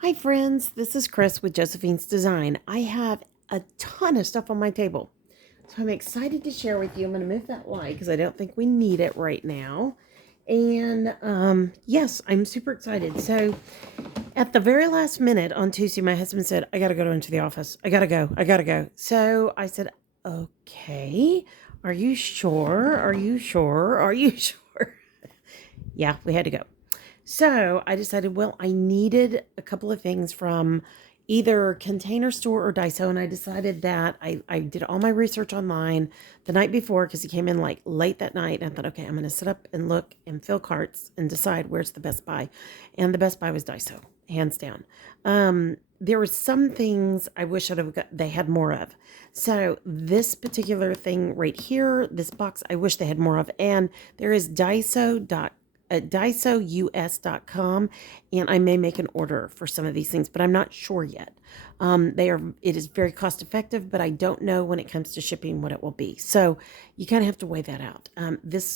Hi friends, this is Chris with Josephine's Design. I have a ton of stuff on my table, so I'm excited to share with you. I'm going to move that light because I don't think we need it right now. And yes, I'm super excited. So at the very last minute on Tuesday, my husband said, I got to go into the office. I got to go. I got to go. So I said, okay, are you sure? Are you sure? Are you sure? Yeah, we had to go. So I decided, well, I needed a couple of things from either Container Store or Daiso. And I decided that I did all my research online the night before because he came in like late that night. And I thought, okay, I'm going to sit up and look and fill carts and decide where's the best buy. And the best buy was Daiso, hands down. There were some things I wish they had more of. So this particular thing right here, this box, I wish they had more of. And there is Daiso.com at DaisoUS.com, and I may make an order for some of these things, but I'm not sure yet. It is very cost effective, but I don't know when it comes to shipping what it will be. So you kind of have to weigh that out.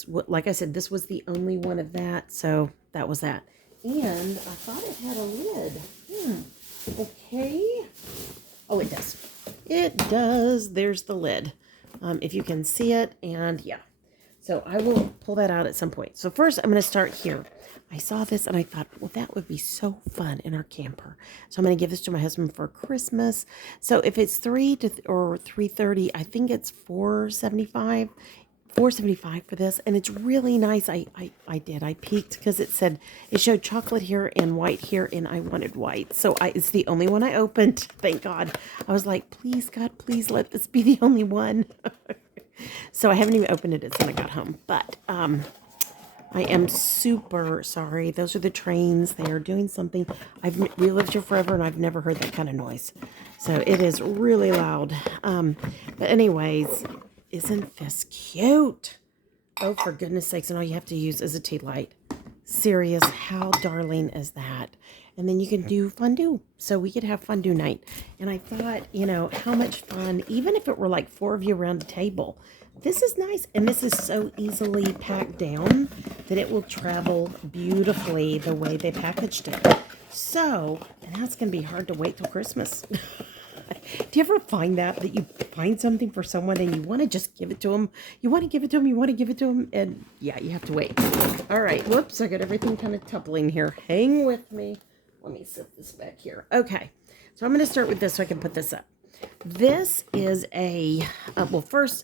Like I said, this was the only one of that, so that was that. And I thought it had a lid. Okay. Oh, it does. It does. There's the lid. If you can see it, and yeah. So I will pull that out at some point. So first I'm going to start here. I saw this and I thought, well, that would be so fun in our camper. So I'm going to give this to my husband for Christmas. So if it's 330, I think it's $475 for this. And it's really nice. I peeked because it showed chocolate here and white here, and I wanted white. So it's the only one I opened. Thank God. I was like, please, God, please let this be the only one. So I haven't even opened it since I got home. But I am super sorry. Those are the trains. They are doing something. We lived here forever, and I've never heard that kind of noise. So it is really loud. But anyways, isn't this cute? Oh, for goodness sakes. And all you have to use is a tea light. Serious. How darling is that? And then you can do fondue. So we could have fondue night. And I thought, how much fun, even if it were like 4 of you around a table. This is nice. And this is so easily packed down that it will travel beautifully the way they packaged it. So, and now it's going to be hard to wait till Christmas. Do you ever find that you find something for someone and you want to just give it to them? You want to give it to them, you want to give it to them, and yeah, you have to wait. All right, whoops, I got everything kind of toppling here. Hang with me. Let me set this back here. Okay, so I'm going to start with this so I can put this up. This is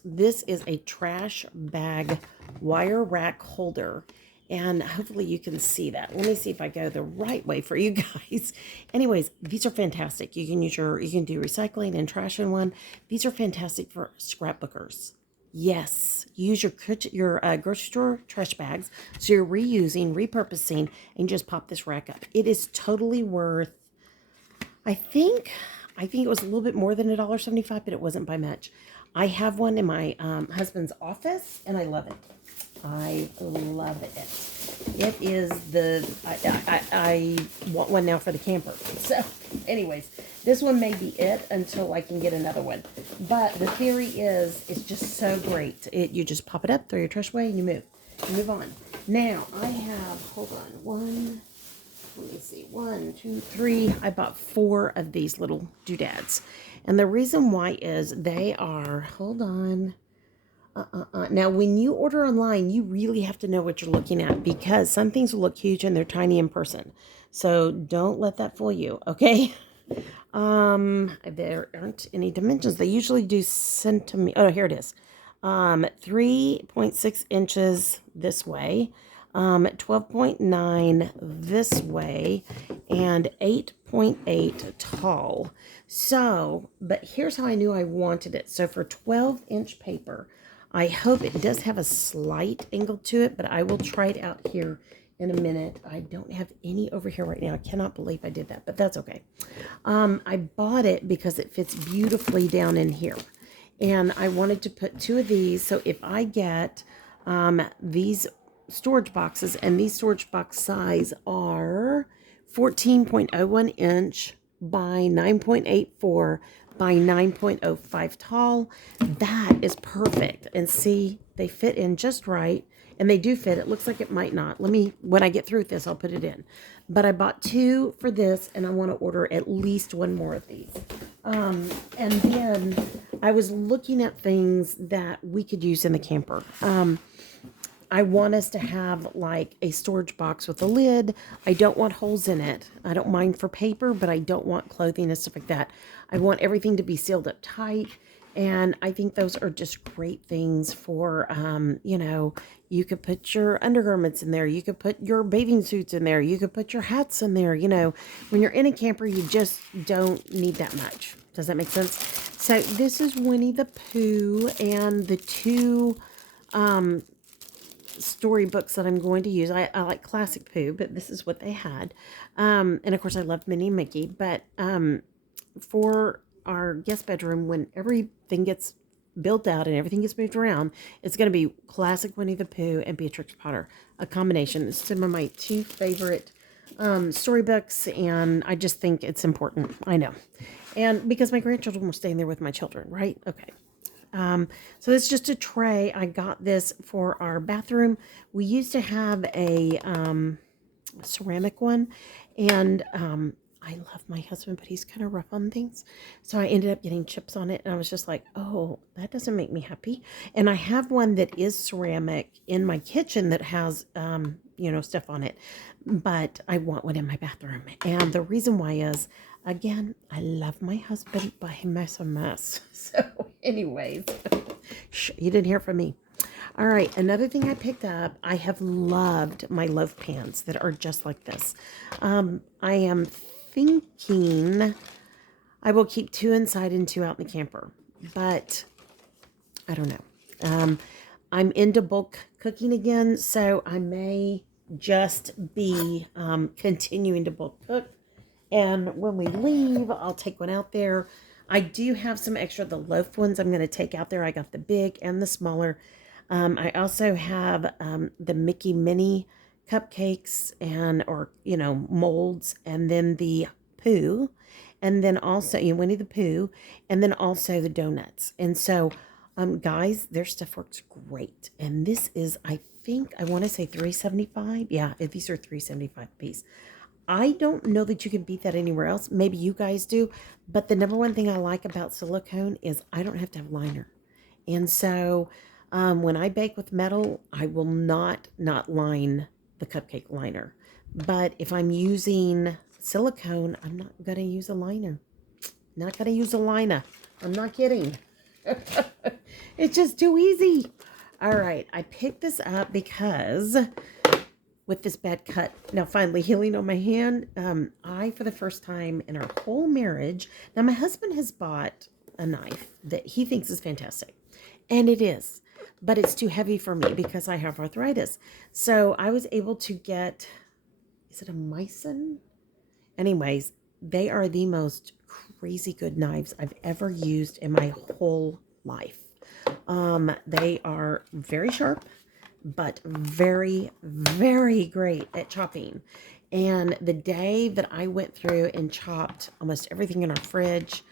this is a trash bag wire rack holder. And hopefully you can see that. Let me see if I go the right way for you guys. Anyways, these are fantastic. You can do recycling and trash in one. These are fantastic for scrapbookers. Yes, use your grocery store trash bags. So you're reusing, repurposing, and just pop this rack up. It is totally worth, I think it was a little bit more than $1.75, but it wasn't by much. I have one in my husband's office, and I love it. I love it. It is I want one now for the camper. So anyways, this one may be it until I can get another one. But the theory is, it's just so great. You just pop it up, throw your trash away, and you move on. Now I have, hold on, let me see, 1, 2, 3. I bought 4 of these little doodads. And the reason why is they are, hold on. Now, when you order online, you really have to know what you're looking at, because some things will look huge and they're tiny in person. So don't let that fool you, okay? There aren't any dimensions. They usually do centimeters. Oh, here it is. 3.6 inches this way, 12.9 this way, and 8.8 tall. So, but here's how I knew I wanted it. So for 12-inch paper, I hope it does have a slight angle to it, but I will try it out here in a minute. I don't have any over here right now. I cannot believe I did that, but that's okay. I bought it because it fits beautifully down in here. And I wanted to put 2 of these. So if I get these storage boxes, and these storage box size are 14.01 inch by 9.84 by 9.05 tall. That is perfect. And see, they fit in just right. And they do fit. It looks like it might not. When I get through with this, I'll put it in. But I bought 2 for this, and I want to order at least 1 more of these. And then I was looking at things that we could use in the camper. I want us to have like a storage box with a lid. I don't want holes in it. I don't mind for paper, but I don't want clothing and stuff like that. I want everything to be sealed up tight. And I think those are just great things for, you could put your undergarments in there. You could put your bathing suits in there. You could put your hats in there. When you're in a camper, you just don't need that much. Does that make sense? So this is Winnie the Pooh and the 2, storybooks that I'm going to use. I like classic Pooh, but this is what they had. And of course I love Minnie and Mickey, but for our guest bedroom, when everything gets built out and everything gets moved around, it's going to be classic Winnie the Pooh and Beatrix Potter, a combination. It's some of my 2 favorite storybooks, and I just think it's important. I know. And because my grandchildren were staying there with my children, right? Okay. So it's just a tray. I got this for our bathroom. We used to have a ceramic one, and I love my husband, but he's kind of rough on things. So I ended up getting chips on it, and I was just like, oh, that doesn't make me happy. And I have one that is ceramic in my kitchen that has, stuff on it, but I want one in my bathroom. And the reason why is, again, I love my husband, but he makes a mess. So anyways, you didn't hear from me. All right, another thing I picked up, I have loved my loaf pants that are just like this. I am thinking I will keep 2 inside and 2 out in the camper, but I don't know. I'm into bulk cooking again, so I may just be continuing to bulk cook. And when we leave, I'll take one out there. I do have some extra, the loaf ones I'm going to take out there. I got the big and the smaller. I also have the Mickey Minnie cupcakes or molds, and then the Pooh, and then also Winnie the Pooh, and then also the donuts. And so, guys, their stuff works great. And this is, I want to say $3.75. Yeah, these are $3.75 a piece. I don't know that you can beat that anywhere else. Maybe you guys do. But the number one thing I like about silicone is I don't have to have liner. And so when I bake with metal, I will not line the cupcake liner. But if I'm using silicone, I'm not going to use a liner. Not going to use a liner. I'm not kidding. It's just too easy. All right. I picked this up because with this bad cut, now finally healing on my hand, I, for the first time in our whole marriage, now my husband has bought a knife that he thinks is fantastic. And it is. But it's too heavy for me because I have arthritis. So I was able to get, is it a Meissen? Anyways, they are the most crazy good knives I've ever used in my whole life. They are very sharp, but very, very great at chopping. And the day that I went through and chopped almost everything in our fridge,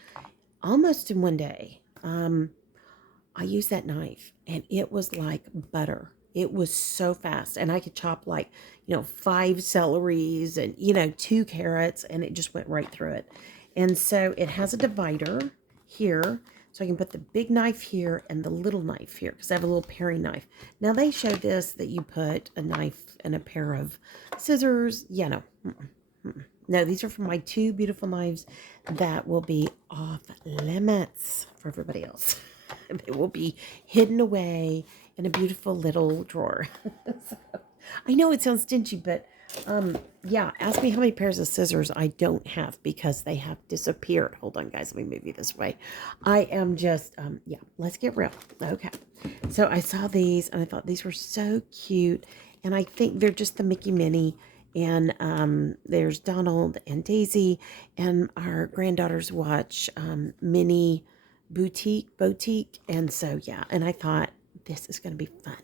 almost in one day, I used that knife and it was like butter. It was so fast, and I could chop 5 celeries and 2 carrots, and it just went right through it. And so it has a divider here, so I can put the big knife here and the little knife here because I have a little paring knife. Now they show this that you put a knife and a pair of scissors. Yeah, no. No, these are from my 2 beautiful knives that will be off limits for everybody else. They will be hidden away in a beautiful little drawer. So, I know it sounds stingy, but yeah, ask me how many pairs of scissors I don't have because they have disappeared. Hold on, guys. Let me move you this way. I am just, yeah, let's get real. Okay. So I saw these and I thought these were so cute. And I think they're just the Mickey Minnie. And there's Donald and Daisy. And our granddaughters watch Minnie Boutique. And so, yeah. And I thought this is going to be fun.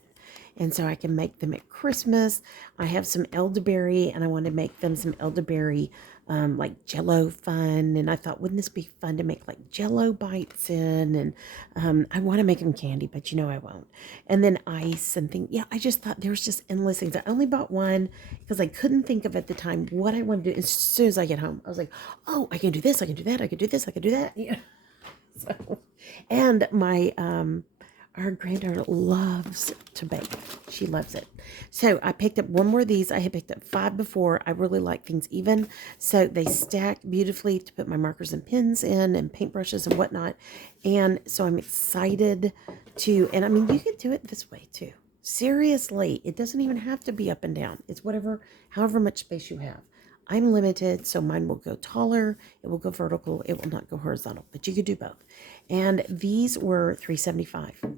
And so I can make them at Christmas. I have some elderberry, and I want to make them some elderberry like Jello fun. And I thought, wouldn't this be fun to make like Jello bites in? And I want to make them candy, but you know I won't. And then ice and things. Yeah, I just thought there was just endless things. I only bought one because I couldn't think of at the time what I wanted to do. As soon as I get home, I was like, oh, I can do this, I can do that, I can do this, I can do that. Yeah. So, and my our granddaughter loves to bake. She loves it. So I picked up one more of these. I had picked up 5 before. I really like things even. So they stack beautifully to put my markers and pens in and paintbrushes and whatnot. And so I'm excited to, and I mean, you can do it this way too. Seriously, it doesn't even have to be up and down. It's whatever, however much space you have. I'm limited, so mine will go taller, it will go vertical, it will not go horizontal, but you could do both. And these were $3.75.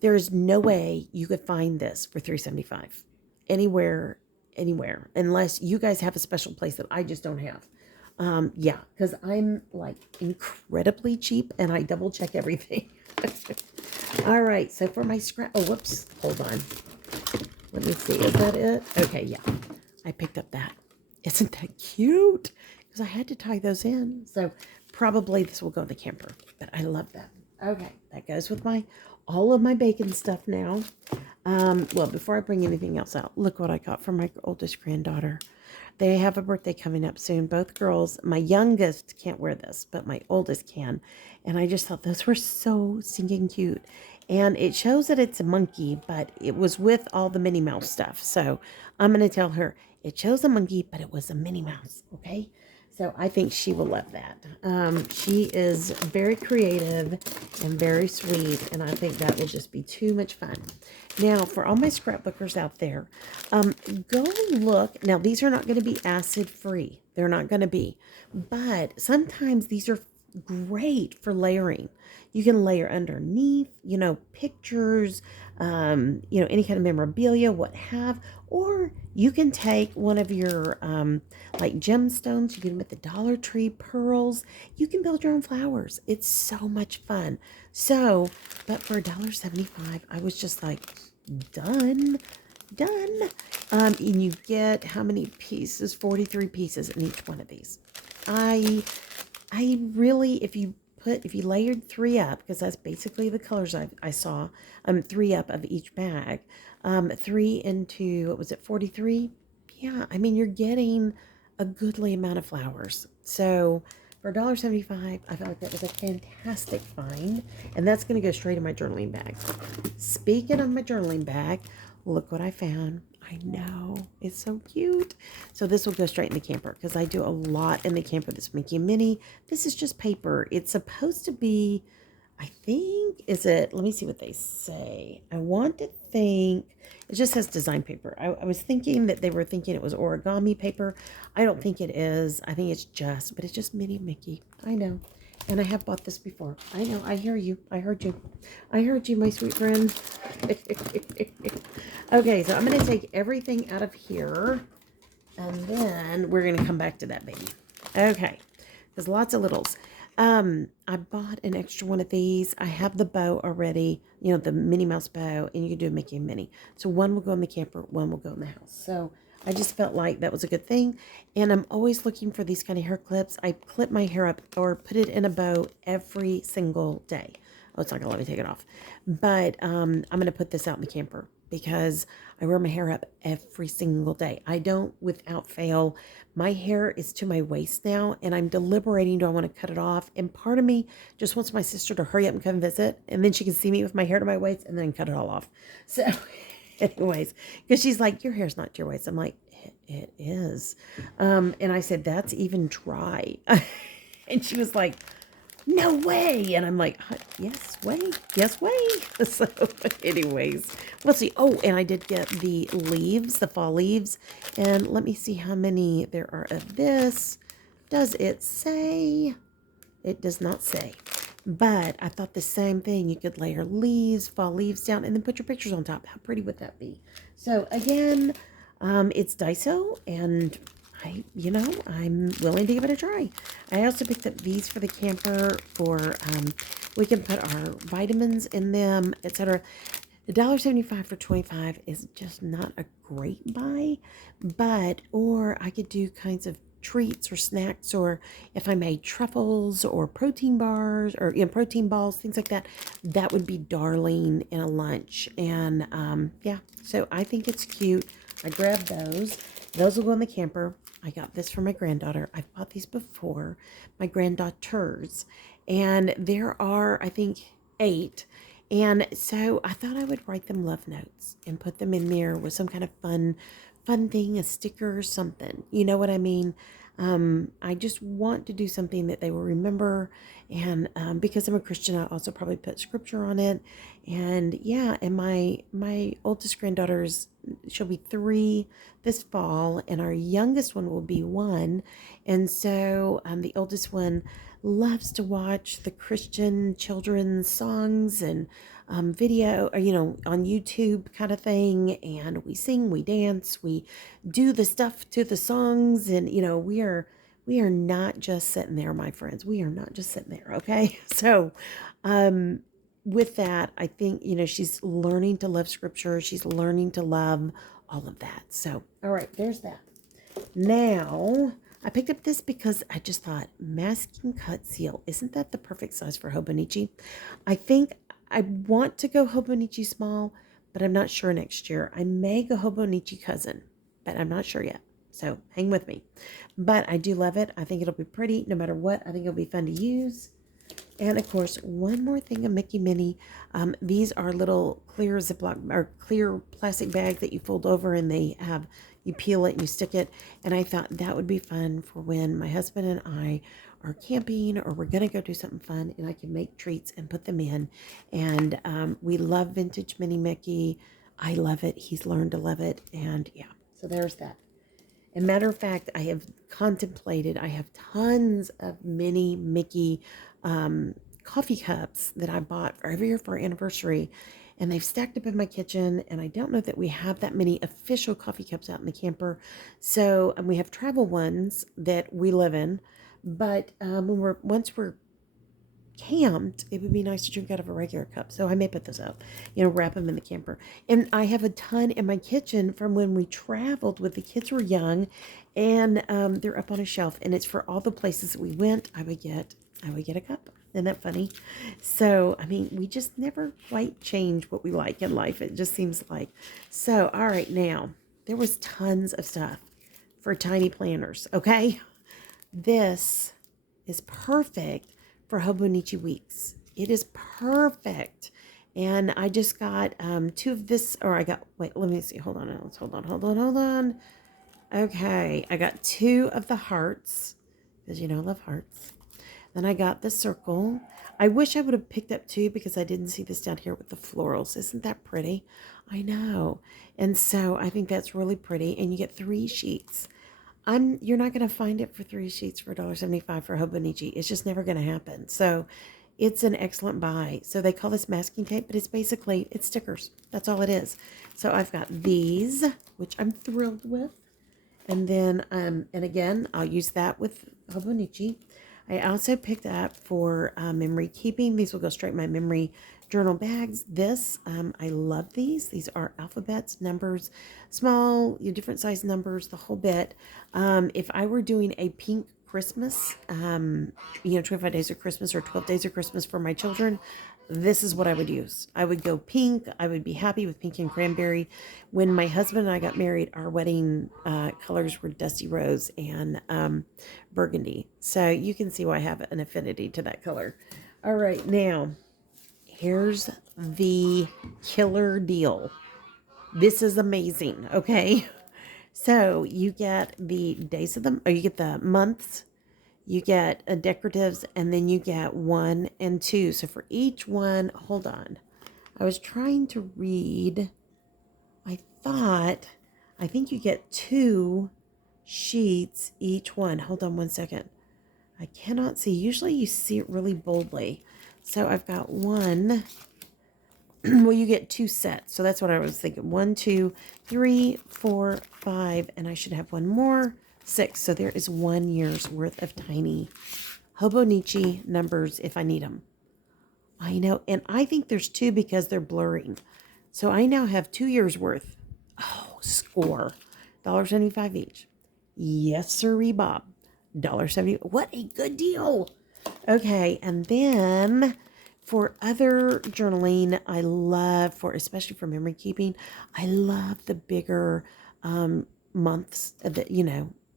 There is no way you could find this for $3.75 anywhere, unless you guys have a special place that I just don't have. Yeah, because I'm like incredibly cheap and I double check everything. All right, so for my scrap, oh, whoops, hold on. Let me see, is that it? Okay, yeah, I picked up that. Isn't that cute? Because I had to tie those in. So probably this will go in the camper. But I love that. Okay, that goes with all of my bacon stuff now. Well, before I bring anything else out, look what I got for my oldest granddaughter. They have a birthday coming up soon. Both girls. My youngest can't wear this, but my oldest can. And I just thought those were so stinking cute. And it shows that it's a monkey, but it was with all the Minnie Mouse stuff. So I'm going to tell her it shows a monkey, but it was a Minnie Mouse. Okay. So I think she will love that. She is very creative and very sweet, and I think that will just be too much fun. Now, for all my scrapbookers out there, go and look. Now, these are not going to be acid-free. They're not going to be. But sometimes these are great for layering. You can layer underneath, pictures, any kind of memorabilia, what have, or you can take one of your, like gemstones, you can with the Dollar Tree pearls, you can build your own flowers. It's so much fun. So, but for $1.75, I was just like, done. And you get how many pieces? 43 pieces in each one of these. I really, if you layered 3 up, because that's basically the colors I saw, 3 up of each bag, 3 into, what was it, 43? Yeah, I mean, you're getting a goodly amount of flowers. So for $1.75, I felt like that was a fantastic find, and that's going to go straight in my journaling bag. Speaking of my journaling bag, look what I found. I know, it's so cute. So this will go straight in the camper because I do a lot in the camper. This Mickey and Minnie. This is just paper. It's supposed to be, I think, let me see what they say. I want to think, it just says design paper. I was thinking that they were thinking it was origami paper. I don't think it is. I think it's just, but it's just Minnie and Mickey. I know. And I have bought this before. I know. I hear you. I heard you. I heard you, my sweet friend. Okay, so I'm going to take everything out of here. And then we're going to come back to that baby. Okay. There's lots of littles. I bought an extra one of these. I have the bow already. The Minnie Mouse bow. And you can do a Mickey and Minnie. So one will go in the camper. One will go in the house. So I just felt like that was a good thing. And I'm always looking for these kind of hair clips. I clip my hair up or put it in a bow every single day. Oh, it's not going to let me take it off. But I'm going to put this out in the camper because I wear my hair up every single day. I don't, without fail. My hair is to my waist now, and I'm deliberating, do I want to cut it off? And part of me just wants my sister to hurry up and come visit, and then she can see me with my hair to my waist and then cut it all off. So anyways, because she's like, your hair's not to your waist. I'm like, it is. And I said, that's even dry. And she was like, no way. And I'm like, yes way. So anyways, we'll see. Oh, and I did get the leaves, the fall leaves. And let me see how many there are of this. Does it say? It does not say. But I thought the same thing. You could layer leaves, fall leaves down, and then put your pictures on top. How pretty would that be? So again, it's Daiso, and I'm willing to give it a try. I also picked up these for the camper for, we can put our vitamins in them, etc. The $1.75 for 25 is just not a great buy, or I could do kinds of treats or snacks, or if I made truffles or protein bars or protein balls, things like that, that would be darling in a lunch. And yeah, so I think it's cute. I grabbed those. Those will go in the camper. I got this for my granddaughter. I've bought these before, my granddaughters. And there are, I think, 8. And so I thought I would write them love notes and put them in there with some kind of fun thing, a sticker or something. You know what I mean? I just want to do something that they will remember. And because I'm a Christian, I also probably put scripture on it. And yeah, and my oldest granddaughter's, she'll be 3 this fall, and our youngest one will be 1. And so the oldest one loves to watch the Christian children's songs and video, or, on YouTube kind of thing. And we sing, we dance, we do the stuff to the songs. And, we are not just sitting there, my friends. We are not just sitting there. Okay. So, with that, I think, she's learning to love scripture. She's learning to love all of that. So, all right, there's that. Now, I picked up this because I just thought, masking cut seal, isn't that the perfect size for Hobonichi? I think I want to go Hobonichi small, but I'm not sure next year. I may go Hobonichi cousin, but I'm not sure yet. So hang with me. But I do love it. I think it'll be pretty no matter what. I think it'll be fun to use. And of course, one more thing of Mickey Minnie. These are little clear Ziploc or clear plastic bags that you fold over, and you peel it and you stick it. And I thought that would be fun for when my husband and I are camping, or we're going to go do something fun, and I can make treats and put them in. And we love vintage Minnie Mickey. I love it. He's learned to love it. And yeah, so there's that. And matter of fact, I have tons of Minnie Mickey coffee cups that I bought for every year for our anniversary. And they've stacked up in my kitchen. And I don't know that we have that many official coffee cups out in the camper. So we have travel ones that we live in. But once we're camped, it would be nice to drink out of a regular cup. So I may put those out, wrap them in the camper. And I have a ton in my kitchen from when we traveled when the kids were young, and they're up on a shelf, and it's for all the places that we went. I would get a cup. Isn't that funny? So, we just never quite change what we like in life. It just seems like. So, all right, now, there was tons of stuff for tiny planners, okay? This is perfect for Hobonichi weeks. It is perfect. And I just got 2 of this, or wait, let me see. Hold on. Okay, I got 2 of the hearts, because I love hearts. Then I got the circle. I wish I would have picked up 2 because I didn't see this down here with the florals. Isn't that pretty? I know. And so I think that's really pretty. And you get 3 sheets. You're not going to find it for 3 sheets for $1.75 for Hobonichi. It's just never going to happen. So it's an excellent buy. So they call this masking tape, but it's stickers. That's all it is. So I've got these, which I'm thrilled with. And then, and again, I'll use that with Hobonichi. I also picked up for memory keeping. These will go straight in my memory journal bags. I love these. These are alphabets, numbers, small, different size numbers, the whole bit. If I were doing a pink Christmas, 25 days of Christmas or 12 days of Christmas for my children, this is what I would use. I would go pink. I would be happy with pink and cranberry. When my husband and I got married, our wedding colors were dusty rose and burgundy. So you can see why I have an affinity to that color. All right, now here's the killer deal. This is amazing, okay? So you get the days of them, or you get the months, you get decoratives, and then you get 1 and 2. So for each one, hold on. I was trying to read. I think you get 2 sheets each one. Hold on one second. I cannot see. Usually you see it really boldly. So I've got 1. Well, you get 2 sets. So that's what I was thinking. 1, 2, 3, 4, 5. And I should have 1 more. 6. So there is 1 year's worth of tiny Hobonichi numbers if I need them. I know. And I think there's 2 because they're blurring. So I now have 2 years worth. Oh, score. $1.75 each. Yes, sirree, Bob. $1.70. What a good deal. Okay, and then for other journaling, I love, especially for memory keeping, I love the bigger months,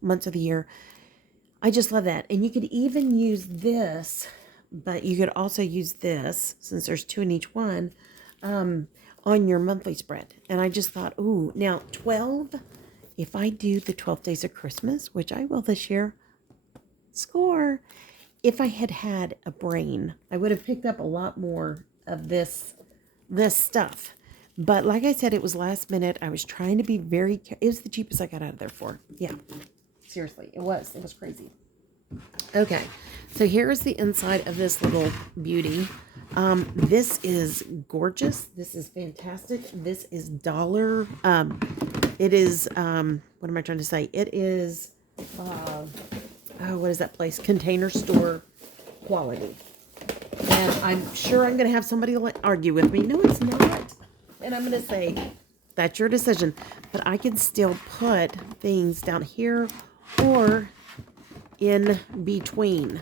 months of the year. I just love that. And you could even use this, but you could also use this, since there's 2 in each one, on your monthly spread. And I just thought, ooh, now 12, if I do the 12 days of Christmas, which I will this year, score. If I had had a brain, I would have picked up a lot more of this stuff. But like I said, it was last minute. I was trying to be it was the cheapest I got out of there for. Yeah, seriously, it was crazy. Okay, so here's the inside of this little beauty. This is gorgeous. This is fantastic. This is dollar. It is, what am I trying to say? It is, what is that place? Container Store quality. And I'm sure I'm going to have somebody argue with me. No, it's not. And I'm going to say, that's your decision. But I can still put things down here or in between.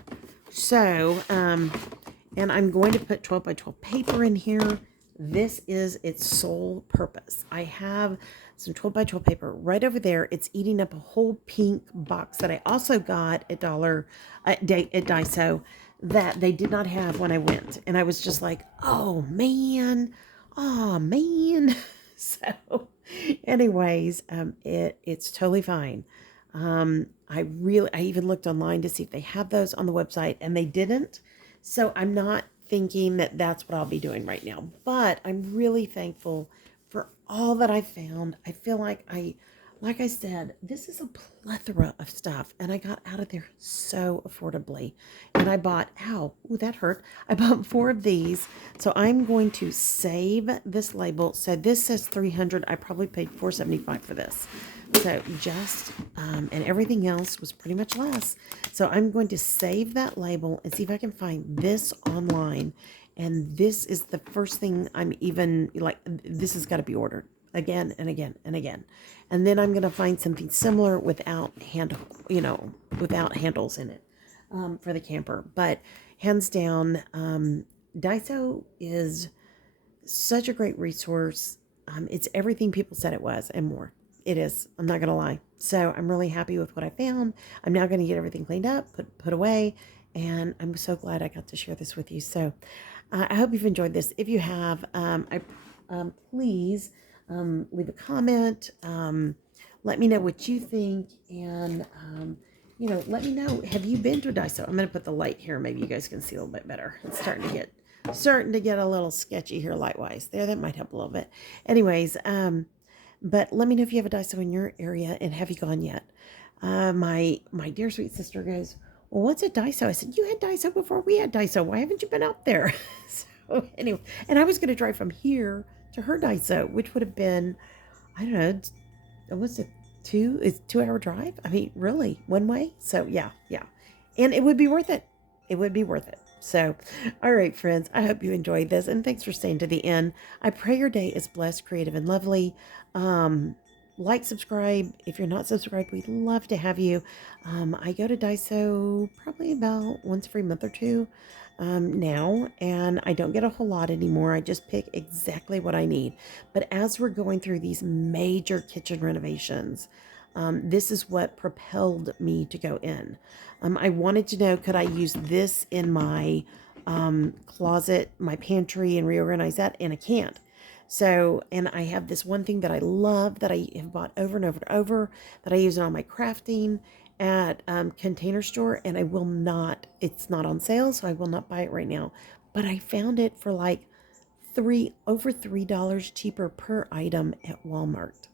So, and I'm going to put 12 by 12 paper in here. This is its sole purpose. I have some 12 by 12 paper right over there. It's eating up a whole pink box that I also got at Daiso that they did not have when I went. And I was just like, oh man. So anyways, it's totally fine. I even looked online to see if they have those on the website, and they didn't. So I'm not thinking that that's what I'll be doing right now, but I'm really thankful for all that I found. I feel like I said, this is a plethora of stuff, and I got out of there so affordably. And I bought, that hurt. I bought 4 of these. So I'm going to save this label. So this says 300. I probably paid $4.75 for this. So just, and everything else was pretty much less. So I'm going to save that label and see if I can find this online. And this is the first thing I'm even like, this has got to be ordered again and again and again. And then I'm going to find something similar without without handles in it, for the camper. But hands down, Daiso is such a great resource. It's everything people said it was and more. It is. I'm not going to lie. So I'm really happy with what I found. I'm now going to get everything cleaned up, put away, and I'm so glad I got to share this with you. So I hope you've enjoyed this. If you have, please leave a comment. Let me know what you think, and let me know, have you been to Daiso? I'm going to put the light here. Maybe you guys can see a little bit better. It's starting to get a little sketchy here light-wise. There, that might help a little bit. Anyways, but let me know if you have a Daiso in your area, and have you gone yet? My dear sweet sister goes, well, what's a Daiso? I said, you had Daiso before we had Daiso. Why haven't you been out there? So anyway, and I was going to drive from here to her Daiso, which would have been, I don't know, was it 2-hour drive? I mean, really, one way? So yeah. And it would be worth it. It would be worth it. So, all right, friends, I hope you enjoyed this, and thanks for staying to the end. I pray your day is blessed, creative, and lovely. Like, subscribe. If you're not subscribed, we'd love to have you. I go to Daiso probably about once every month or two now, and I don't get a whole lot anymore. I just pick exactly what I need. But as we're going through these major kitchen renovations, this is what propelled me to go in. I wanted to know, could I use this in my closet, my pantry, and reorganize that? And I can't. So, and I have this one thing that I love that I have bought over and over and over, that I use it on my crafting at Container Store, and I will not, it's not on sale, so I will not buy it right now. But I found it for like over $3 cheaper per item at Walmart.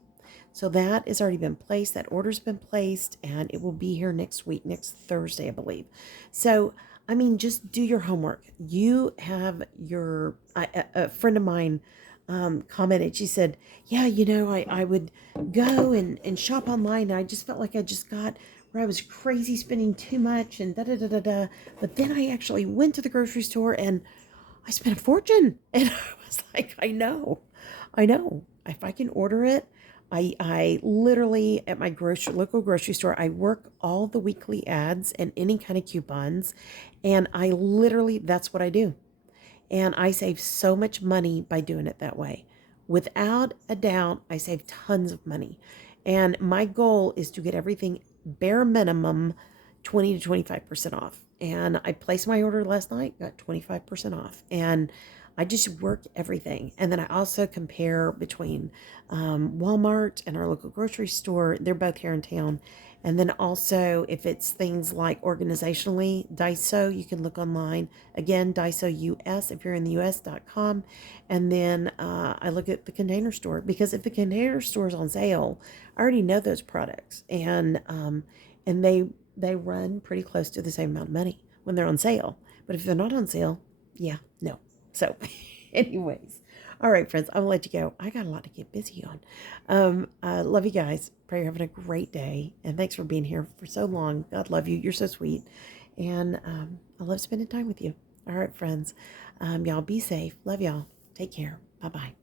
So that has already been placed. That order's been placed, and it will be here next week, next Thursday, I believe. So, I mean, just do your homework. You have a friend of mine commented. She said, yeah, I would go and shop online, and I just felt like I just got where I was crazy spending too much and da-da-da-da-da. But then I actually went to the grocery store, and I spent a fortune. And I was like, I know. If I can order it, I literally at my local grocery store, I work all the weekly ads and any kind of coupons, and I literally, that's what I do. And I save so much money by doing it that way. Without a doubt, I save tons of money. And my goal is to get everything bare minimum 20 to 25% off. And I placed my order last night, got 25% off. And I just work everything. And then I also compare between Walmart and our local grocery store. They're both here in town. And then also, if it's things like organizationally, Daiso, you can look online. Again, Daiso US, if you're in the US.com. And then I look at the Container Store, because if the Container Store is on sale, I already know those products. And they run pretty close to the same amount of money when they're on sale. But if they're not on sale, yeah, no. So, anyways. All right, friends, I'm going to let you go. I got a lot to get busy on. Love you guys. Pray you're having a great day. And thanks for being here for so long. God love you. You're so sweet. And I love spending time with you. All right, friends. Y'all be safe. Love y'all. Take care. Bye-bye.